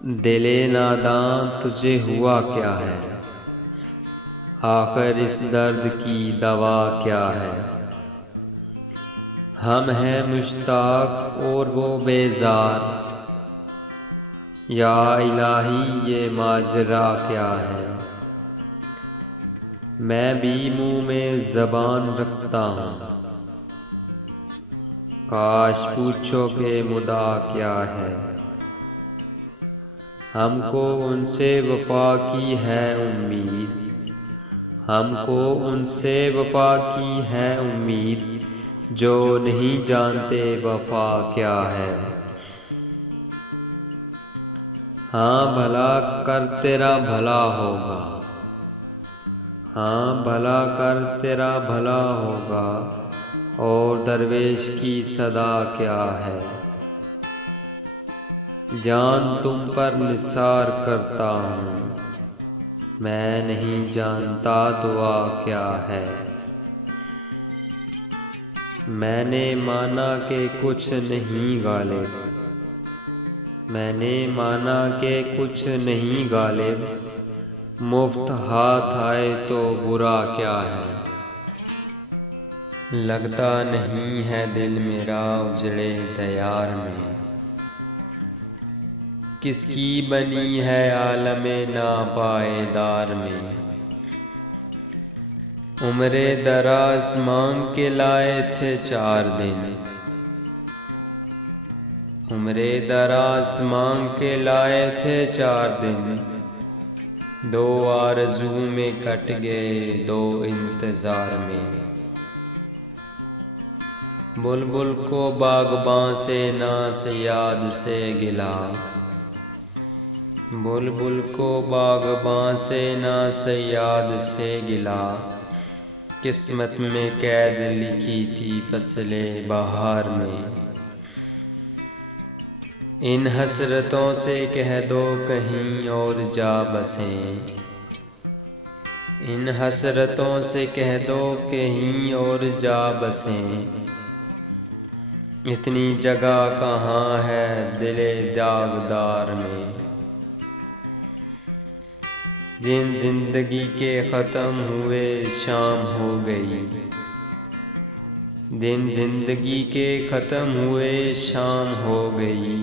دل ناداں تجھے ہوا کیا ہے، آخر اس درد کی دوا کیا ہے؟ ہم ہیں مشتاق اور وہ بیزار، یا الہی یہ ماجرا کیا ہے؟ میں بھی منہ میں زبان رکھتا ہوں، کاش پوچھو کہ مدعا کیا ہے؟ ہم کو ان سے وفا کی ہے امید، ہم کو ان سے وفا کی ہے امید، جو نہیں جانتے وفا کیا ہے۔ ہاں بھلا کر تیرا بھلا ہوگا، ہاں بھلا کر تیرا بھلا ہوگا، اور درویش کی صدا کیا ہے؟ جان تم پر نثار کرتا ہوں، میں نہیں جانتا دعا کیا ہے۔ میں نے مانا کہ کچھ نہیں غالب، میں نے مانا کہ کچھ نہیں غالب، مفت ہاتھ آئے تو برا کیا ہے؟ لگتا نہیں ہے دل میرا اجڑے دیار میں، کس کی بنی ہے عالم ناپائیدار میں۔ عمر دراز مانگ کے لائے تھے 4 دن، عمر دراز مانگ کے لائے تھے 4 دن، 2 آرزو میں کٹ گئے 2 انتظار میں۔ بلبل کو باغباں سے ناز یاد سے گلا، بلبل کو باغباں سے ناز یاد سے گلا، قسمت میں قید لکھی تھی فصل بہار میں۔ ان حسرتوں سے کہہ دو کہیں اور جا بسیں، ان حسرتوں سے کہہ دو کہیں اور جا بسیں، اتنی جگہ کہاں ہے دل داغدار میں۔ جن زندگی کے ختم ہوئے شام ہو گئی، دن زندگی کے ختم ہوئے شام ہو گئی،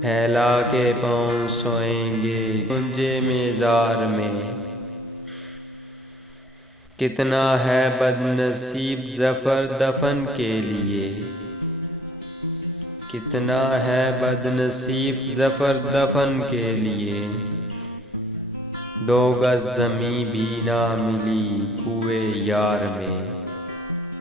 پھیلا کے پاؤں سوئیں گے کنجے میزار میں۔ کتنا ہے بد نصیب ظفر دفن کے لیے، کتنا ہے بد نصیب ظفر دفن کے لیے، 2 گز زمیں بھی نہ ملی کوئے یار میں۔